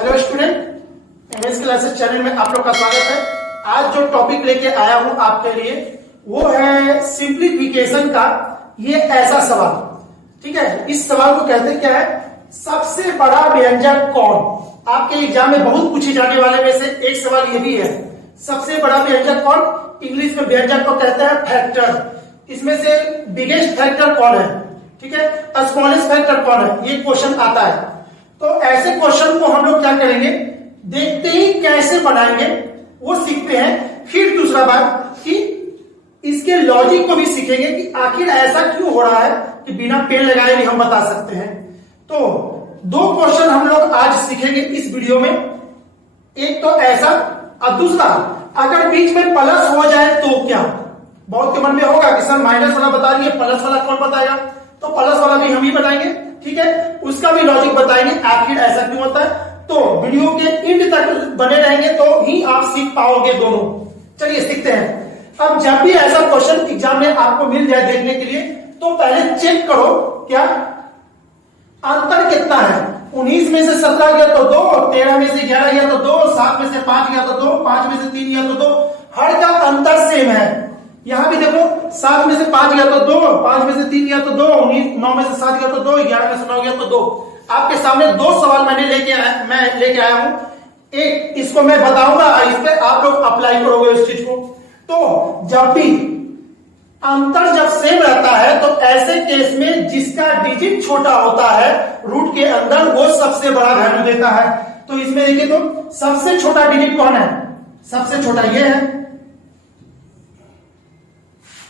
Hello student, MS classes channel में आप लोग का स्वागत है। आज जो टॉपिक लेके आया हूं आपके लिए वो है सिंप्लीफिकेशन का ये ऐसा सवाल। ठीक है, इस सवाल को कहते क्या है, सबसे बड़ा व्यंजक कौन। आपके एग्जाम में बहुत पूछे जाने वाले में से एक सवाल ये भी है, सबसे बड़ा व्यंजक कौन। इंग्लिश में व्यंजक को कहते हैं फैक्टर। इसमें से बिगेस्ट फैक्टर कौन है, ठीक है, स्मॉलेस्ट फैक्टर कौन है, ये क्वेश्चन आता है। तो ऐसे क्वेश्चन को हम लोग क्या करेंगे, देखते ही कैसे बनाएंगे वो सीखते हैं। फिर दूसरा बात कि इसके लॉजिक को भी सीखेंगे कि आखिर ऐसा क्यों हो रहा है कि बिना पेन लगाए भी हम बता सकते हैं। तो दो क्वेश्चन हम लोग आज सीखेंगे इस वीडियो में, एक तो ऐसा और दूसरा अगर बीच में प्लस हो जाए तो क्या। बहुत के मन में होगा कि सर माइनस वाला बता दिए, प्लस वाला कौन बताएगा, तो प्लस वाला भी हम ही बताएंगे, ठीक है, उसका भी लॉजिक बताएंगे आखिर ऐसा क्यों होता है। तो वीडियो के एंड तक बने रहेंगे तो ही आप सीख पाओगे दोनों। चलिए सीखते हैं। अब जब भी ऐसा क्वेश्चन एग्जाम में आपको मिल जाए देखने के लिए, तो पहले चेक करो क्या अंतर कितना है। 19 में से 17 गया तो 2, 13 में से 11 गया तो 2, 7 में से 5 गया तो 2, 5 में से 3 गया तो 2, हर का अंतर सेम है। यहां भी देखो 7 में से 5 गया तो 2, 5 में से 3 गया तो 2, 9 में से 7 गया तो 2, 11 में से 9 गया तो 2। आपके सामने दो सवाल मैं लेके आया हूं। एक इसको मैं बताऊंगा, इस पे आप लोग अप्लाई करोगे इस चीज को। तो जब भी अंतर जब सेम रहता है तो ऐसे केस में जिसका डिजिट छोटा होता है रूट के अंदर वो सबसे बड़ा वैल्यू देता है। तो इसमें देखिए तो सबसे छोटा डिजिट कौन है, सबसे छोटा ये है,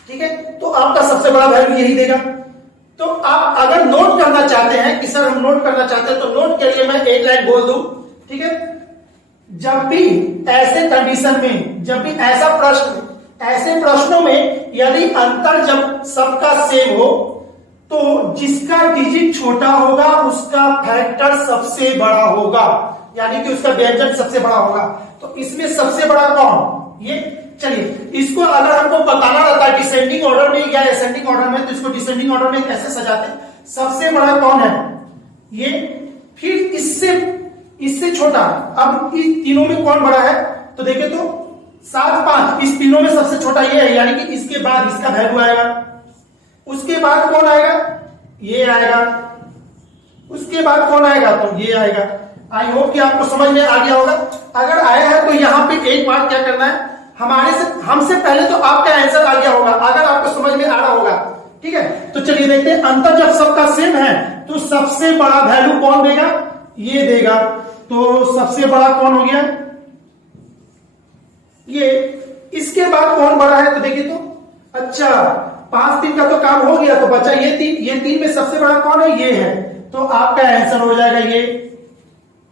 ठीक है, तो आपका सबसे बड़ा वैल्यू यही देगा। तो आप अगर नोट करना चाहते हैं कि सर हम नोट करना चाहते हैं, तो नोट के लिए मैं एक लाइन बोल दूं, ठीक है। जब भी ऐसे कंडीशन में, जब भी ऐसा प्रश्न, ऐसे प्रश्नों में यदि अंतर जब सबका सेम हो तो जिसका डिजिट छोटा होगा उसका फैक्टर सबसे बड़ा होगा, यानी कि उसका व्यंजक सबसे बड़ा होगा। तो इसमें सबसे बड़ा कौन, ये। चलिए इसको अगर हमको बताना रहता है डिसेंडिंग ऑर्डर में या असेंडिंग ऑर्डर में, तो इसको डिसेंडिंग ऑर्डर में कैसे सजाते हैं। सबसे बड़ा कौन है, ये, फिर इससे छोटा। अब इस तीनों में कौन बड़ा है, तो देखें तो 7, 5, इस तीनों में सबसे छोटा ये है, यानी कि इसके बाद इसका वैल्यू आएगा। उसके बाद कौन आएगा, ये आएगा। उसके बाद कौन आएगा, तो ये आएगा। आई होप कि आपको समझ में आ गया होगा। अगर आया है तो यहां पे एक बात क्या करना है, हमसे पहले तो आपका आंसर आ गया होगा अगर आपको समझ में आ रहा होगा, ठीक है। तो चलिए देखते हैं, अंतर जब सबका सेम है तो सबसे बड़ा वैल्यू कौन देगा, ये देगा। तो सबसे बड़ा कौन हो गया, ये। इसके बाद कौन बड़ा है, तो देखिए तो अच्छा 5, 3 का तो काम हो गया, तो बचा ये 3। ये 3 में सबसे बड़ा कौन है, ये है, तो आपका आंसर हो जाएगा ये,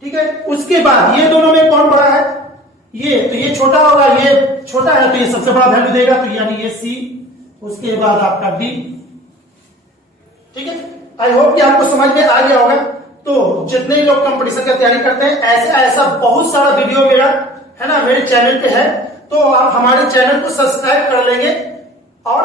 ठीक है। उसके बाद ये दोनों में कौन बड़ा है, ये, तो ये छोटा होगा, ये छोटा है तो ये सबसे बड़ा वैल्यू देगा, तो यानी ये सी। उसके बाद आपका डी, ठीक है। आई होप कि आपको समझ में आ गया होगा। तो जितने लोग कंपटीशन की तैयारी करते हैं, ऐसा बहुत सारा वीडियो मेरा है ना मेरे चैनल पे है, तो आप हमारे चैनल को सब्सक्राइब कर लेंगे और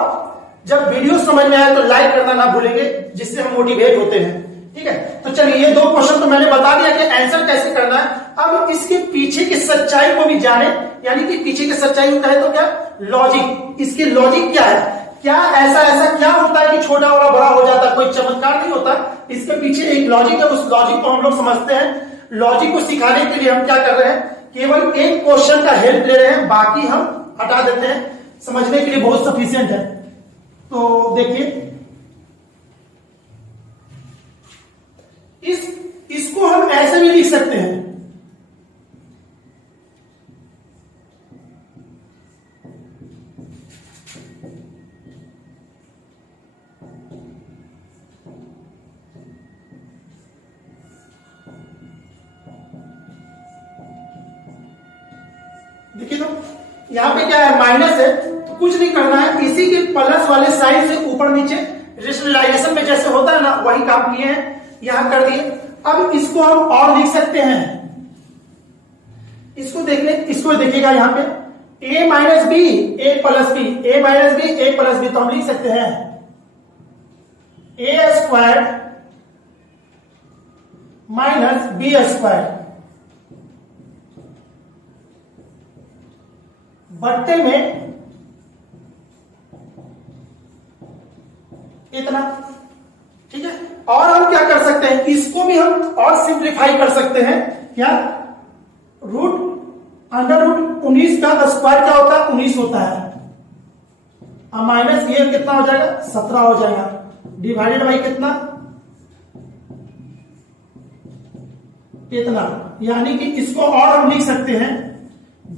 जब वीडियो समझ में आए तो लाइक करना ना भूलेंगे, जिससे हम मोटिवेट होते हैं, ठीक है। तो चलिए ये दो क्वेश्चन तो मैंने बता दिया कि आंसर कैसे करना है। अब इसके पीछे की सच्चाई को भी जाने, यानी कि पीछे की सच्चाई होता है तो क्या, लॉजिक। इसकी लॉजिक क्या है, क्या ऐसा क्या होता है कि छोटा वाला बड़ा हो जाता है, कोई चमत्कार नहीं होता। इसके पीछे एक लॉजिक है, उस लॉजिक को हम लोग समझते हैं। लॉजिक को सिखाने के लिए हम क्या कर रहे हैं, केवल एक क्वेश्चन का हेल्प ले रहे हैं, बाकी हम हटा देते हैं, समझने के लिए बहुत सफिशियंट है। तो देखिए इसको हम ऐसे भी लिख सकते हैं, देखिए तो यहां पे क्या है, माइनस है, तो कुछ नहीं करना है, इसी के प्लस वाले साइन से ऊपर नीचे रेशनलाइजेशन में जैसे होता है ना, वही काम किए हैं, यहां कर दिए। अब इसको हम और लिख सकते हैं, इसको देखिएगा यहां पे a minus B A plus B, A minus B A plus B, तो हम लिख सकते हैं a² माइनस बी² बट्टे में इतना। ठीक है, और हम क्या कर सकते हैं, इसको भी हम और सिंप्लीफाई कर सकते हैं। क्या, अंडर रूट 19 का स्क्वायर क्या होता है, 19 होता है, अब माइनस ये कितना हो जाएगा, 17 हो जाएगा, डिवाइडेड बाई कितना, इतना। यानी कि इसको और हम लिख सकते हैं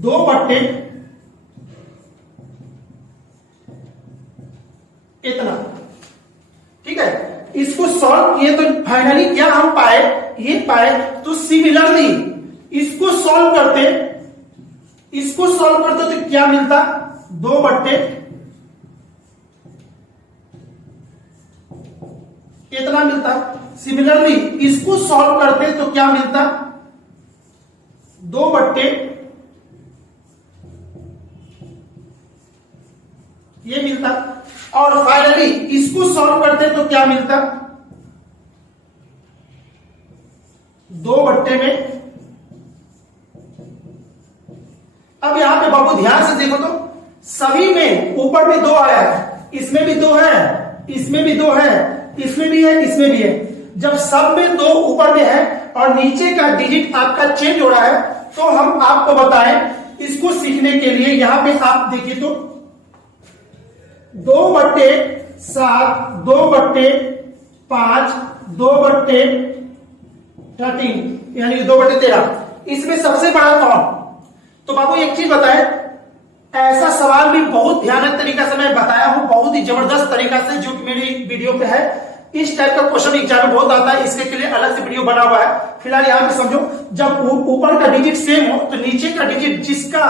2 बट्टे इतना। ठीक है, इसको सॉल्व किए तो फाइनली क्या हम पाए, ये पाए। तो सिमिलरली इसको सॉल्व करते तो क्या मिलता, 2 बट्टे इतना मिलता। सिमिलरली इसको सॉल्व करते तो क्या मिलता, 2 बट्टे ये मिलता। और फाइनली इसको सॉल्व करते तो क्या मिलता, 2 बट्टे में। अब यहां पे बाबू ध्यान से देखो तो सभी में ऊपर में 2 आया है, इसमें भी 2 है, इसमें भी 2 है, इसमें भी है, इसमें भी है। जब सब में 2 ऊपर में है और नीचे का डिजिट आपका चेंज हो रहा है, तो हम आपको बताएं इसको सीखने के लिए यहां पे आप देखिए तो 2 बट्टे 7, 2 बट्टे 5, 2 बट्टे 13, यानी 2 बट्टे 13। इसमें सबसे बड़ा कौन? तो बाबू एक चीज बताएं, ऐसा सवाल भी बहुत भयानक तरीका से मैं बताया हूं, बहुत ही जबरदस्त तरीका से, जो मेरी वीडियो पे है। इस टाइप का क्वेश्चन एग्जाम में बहुत आता है, इसके लिए अलग से वीडियो बना हुआ है। फिलहाल यहां पे समझो, जब ऊपर का डिजिट सेम हो तो नीचे का डिजिट जिसका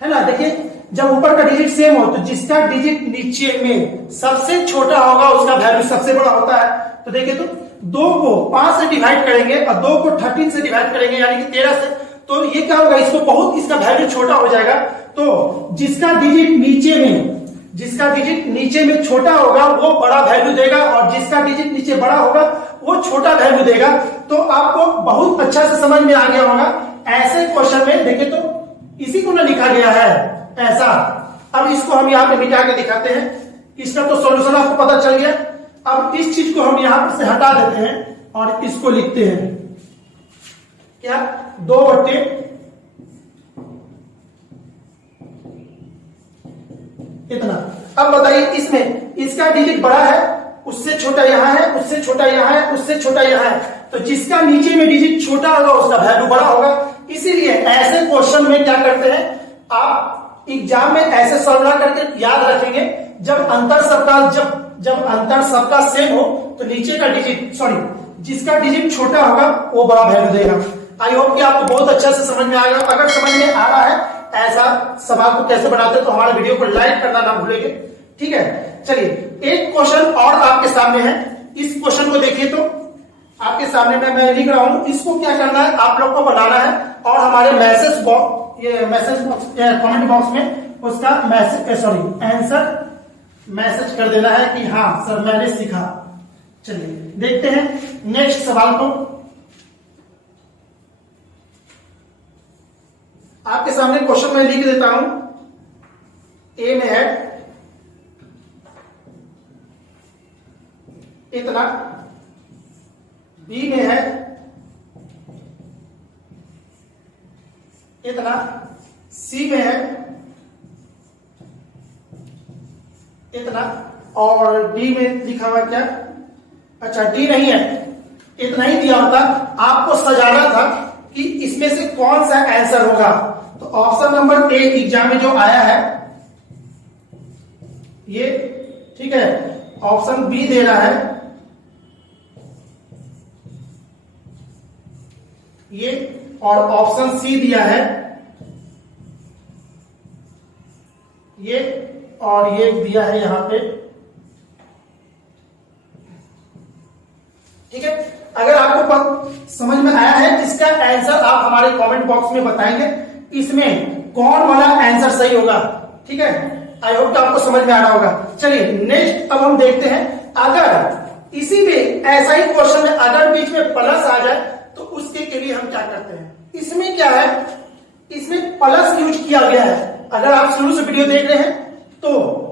है ना, देखिए जब ऊपर का डिजिट सेम हो तो जिसका डिजिट नीचे में सबसे छोटा होगा उसका वैल्यू सबसे बड़ा होता है। तो देखिए तो 2 को 5 से डिवाइड करेंगे और 2 को 13 से डिवाइड करेंगे, यानी कि 13 से, तो ये क्या होगा, इसको बहुत इसका वैल्यू छोटा हो जाएगा। तो जिसका डिजिट नीचे में छोटा होगा वो बड़ा वैल्यू देगा, और जिसका डिजिट नीचे बड़ा होगा वो छोटा वैल्यू देगा। तो आपको बहुत अच्छा से समझ में आ गया होगा। ऐसे क्वेश्चन में देखिए तो इसी को ना लिखा गया है ऐसा। अब इसको हम यहाँ पे मिटा के दिखाते हैं, इसका तो सॉल्यूशन आपको पता चल गया। अब इस चीज को हम यहां पर से हटा देते हैं और इसको लिखते हैं क्या, 2 बट्टे इतना। अब बताइए इसमें इसका डिजिट बड़ा है, उससे छोटा यहां है, उससे छोटा यहां है, उससे छोटा यहां है, तो जिसका नीचे में डिजिट छोटा होगा उसका वैल्यू बड़ा होगा। इसीलिए ऐसे क्वेश्चन में क्या करते हैं, आप एग्जाम में ऐसे सॉल्व ना करके याद रखेंगे, जब अंतर सबका सेम हो तो नीचे का डिजिट जिसका डिजिट छोटा होगा वो बड़ा वैल्यू देगा। आई होप कि आपको बहुत अच्छा से समझ में आएगा। अगर समझ में आ रहा है ऐसा सवाल को कैसे बनाते हैं तो हमारे वीडियो को लाइक करना ना भूलेंगे। ठीक है, चलिए एक क्वेश्चन और आपके सामने है। इस क्वेश्चन को देखिए तो आपके सामने मैं लिख रहा हूं, इसको क्या करना है, आप लोग को बनाना है और हमारे मैसेज कमेंट बॉक्स में उसका आंसर मैसेज कर देना है कि हाँ सर मैंने सीखा। चलिए देखते हैं नेक्स्ट सवाल को। आपके सामने क्वेश्चन मैं लिख देता हूं। ए में है इतना, बी में है इतना, सी में है इतना, और डी में लिखा हुआ क्या, अच्छा डी नहीं है, इतना ही दिया होता। आपको सजाना था कि इसमें से कौन सा आंसर होगा। तो ऑप्शन नंबर ए एग्जाम में जो आया है ये, ठीक है, ऑप्शन बी दे रहा है ये, और ऑप्शन सी दिया है ये, और ये दिया है यहां पे। ठीक है, अगर आपको समझ में आया है इसका आंसर आप हमारे कमेंट बॉक्स में बताएंगे इसमें कौन वाला आंसर सही होगा। ठीक है, आई होप कि आपको समझ में आ रहा होगा। चलिए नेक्स्ट अब हम देखते हैं, अगर इसी में ऐसा ही क्वेश्चन में अगर बीच में प्लस आ जाए तो उसके लिए हम क्या करते हैं। इसमें क्या है, इसमें प्लस यूज किया गया है, अगर आप शुरू से वीडियो देख रहे हैं तो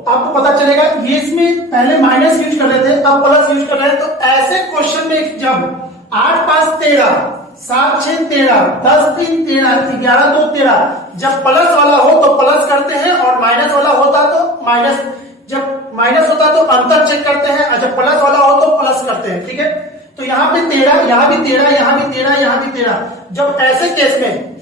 आपको पता चलेगा, ये इसमें पहले माइनस यूज कर रहे थे, अब प्लस यूज कर रहे हैं। तो ऐसे क्वेश्चन में जब 8 5 13, 7 6 13, 10 3 13, 11 2 13, जब प्लस वाला हो तो प्लस करते हैं और माइनस वाला होता तो माइनस, जब माइनस होता तो अंतर चेक करते हैं और जब प्लस वाला हो तो प्लस करते हैं। ठीक है, तो यहाँ पे 13, यहाँ भी 13, यहाँ भी 13, यहाँ भी 13। जब ऐसे केस में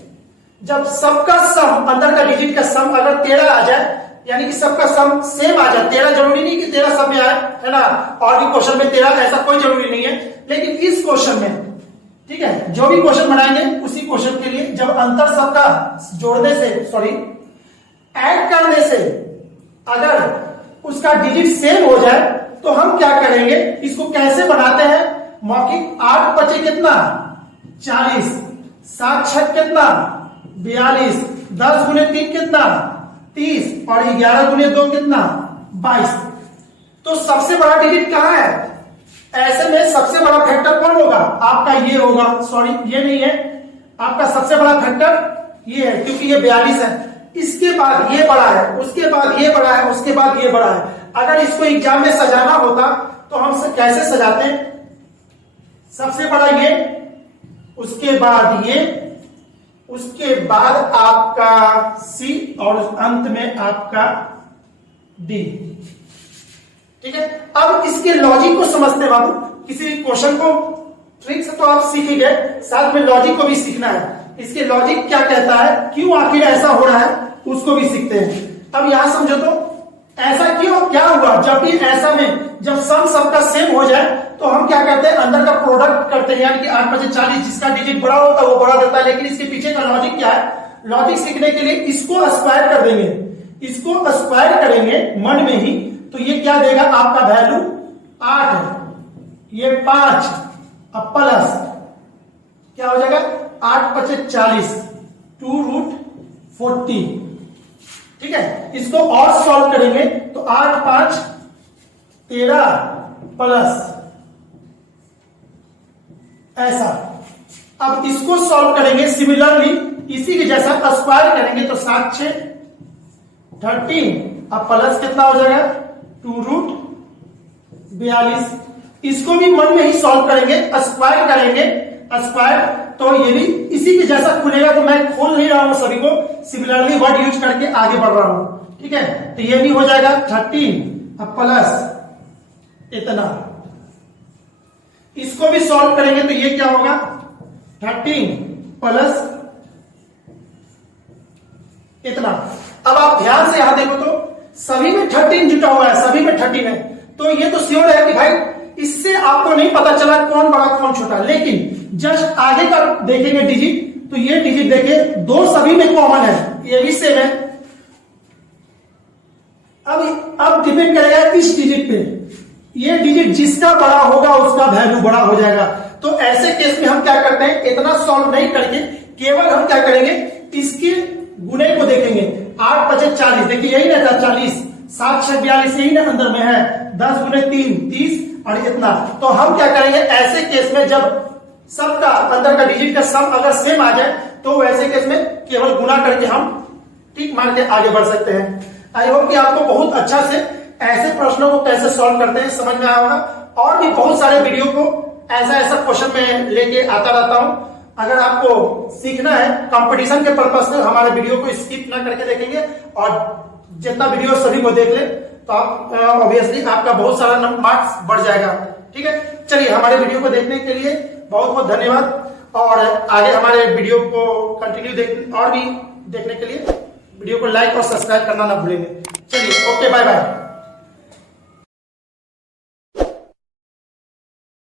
जब सबका सम, अंदर का डिजिट का सम अगर 13 आ जाए, यानी कि सबका सम सेम आ जाए, 13 जरूरी नहीं कि 13 सब में आए, है ना, और भी क्वेश्चन में 13, ऐसा कोई जरूरी नहीं है। लेकिन इस क्वेश्चन में, ठीक है, जो भी क्वेश्चन बनाएंगे उसी क्वेश्चन के लिए जब अंतर सबका जोड़ने से, सॉरी ऐड करने से अगर उसका डिजिट सेम हो जाए तो हम क्या करेंगे, इसको कैसे बनाते हैं मौखिक। 8 5 कितना 40, 7 6 कितना 42, 10 गुने 3 कितना 30 और 11 गुने 2 कितना 22। तो सबसे बड़ा डिजिट कहां है, ऐसे में सबसे बड़ा फैक्टर कौन होगा, आपका ये होगा, सॉरी ये नहीं है, आपका सबसे बड़ा फैक्टर ये है क्योंकि ये 42 है। इसके बाद ये बड़ा है, उसके बाद ये बड़ा है, उसके बाद ये बड़ा है। अगर इसको एग्जाम में सजाना होता तो हम कैसे सजाते हैं, सबसे बड़ा ये, उसके बाद ये, उसके बाद आपका सी और अंत में आपका डी। ठीक है, अब इसके लॉजिक को समझते हैं बाबू। किसी भी क्वेश्चन को ट्रिक से तो आप सीख ही गए, साथ में लॉजिक को भी सीखना है। इसके लॉजिक क्या कहता है, क्यों आखिर ऐसा हो रहा है, उसको भी सीखते हैं। अब यहां समझो तो ऐसा क्यों, क्या हुआ, जब भी ऐसा में जब सम सबका सेम हो जाए तो हम क्या करते हैं, अंदर का प्रोडक्ट करते हैं, यानी कि 8 5 40, जिसका डिजिट बड़ा होता है वो बड़ा देता है। लेकिन इसके पीछे का लॉजिक क्या है, लॉजिक सीखने के लिए इसको स्क्वायर कर देंगे, इसको स्क्वायर करेंगे मन में ही, तो ये क्या देगा, आपका वैल्यू 8, ये 5, अब प्लस क्या हो जाएगा 8 5 40, 2√40। ठीक है, इसको और सॉल्व करेंगे तो 8 5 13 प्लस ऐसा। अब इसको सॉल्व करेंगे सिमिलरली, इसी के जैसा स्क्वायर करेंगे तो 7 6 13, अब प्लस कितना हो जाएगा 2√42। इसको भी मन में ही सॉल्व करेंगे, स्क्वायर करेंगे, स्क्वायर तो ये भी इसी के जैसा खुलेगा। तो मैं खोल नहीं रहा हूं सभी को, सिमिलरली वर्ड यूज करके आगे बढ़ रहा हूं। ठीक है, तो ये भी हो जाएगा 13, अब प्लस इतना। इसको भी सॉल्व करेंगे तो ये क्या होगा 13 प्लस इतना। अब आप ध्यान से यहां देखो तो सभी में 13 जुटा हुआ है, सभी में 13 है, तो ये तो श्योर है कि भाई इससे आपको नहीं पता चला कौन बड़ा कौन छोटा। लेकिन जस्ट आगे का देखेंगे डिजिट, तो ये डिजिट देखिए 2 सभी में कॉमन है, ये भी सेम है। अब डिपेंड करेगा इस डिजिट पे, ये डिजिट जिसका बड़ा होगा उसका वैल्यू बड़ा हो जाएगा। तो ऐसे केस में हम क्या करते हैं, इतना सॉल्व नहीं करके केवल हम क्या करेंगे, इसके गुणे को देखेंगे। 8 5 40, देखिए यही ना था 40, 7 6 42 यही ना अंदर में है, 10 गुने 3 30 और इतना। तो हम क्या करेंगे, ऐसे केस में जब सबका अंदर का डिजिट का सम अगर सेम आ जाए तो वैसे केस में केवल गुना करके हम टिक मार के आगे बढ़ सकते हैं। आई होप कि आपको बहुत अच्छा से ऐसे प्रश्नों को कैसे सॉल्व करते हैं समझ में आया होगा। और भी बहुत सारे वीडियो को ऐसा क्वेश्चन में लेके आता रहता हूं। अगर आपको सीखना है कंपटीशन के पर्पज से, हमारे वीडियो को स्किप ना करके देखेंगे और जितना वीडियो सभी को देख ले तो आप ऑब्वियसली आपका बहुत सारा मार्क्स बढ़ जाएगा। ठीक है, चलिए हमारे वीडियो को देखने के लिए बहुत बहुत धन्यवाद, और आगे हमारे वीडियो को कंटिन्यू और भी देखने के लिए वीडियो को लाइक और सब्सक्राइब करना ना भूलेंगे। चलिए, ओके, बाय बाय।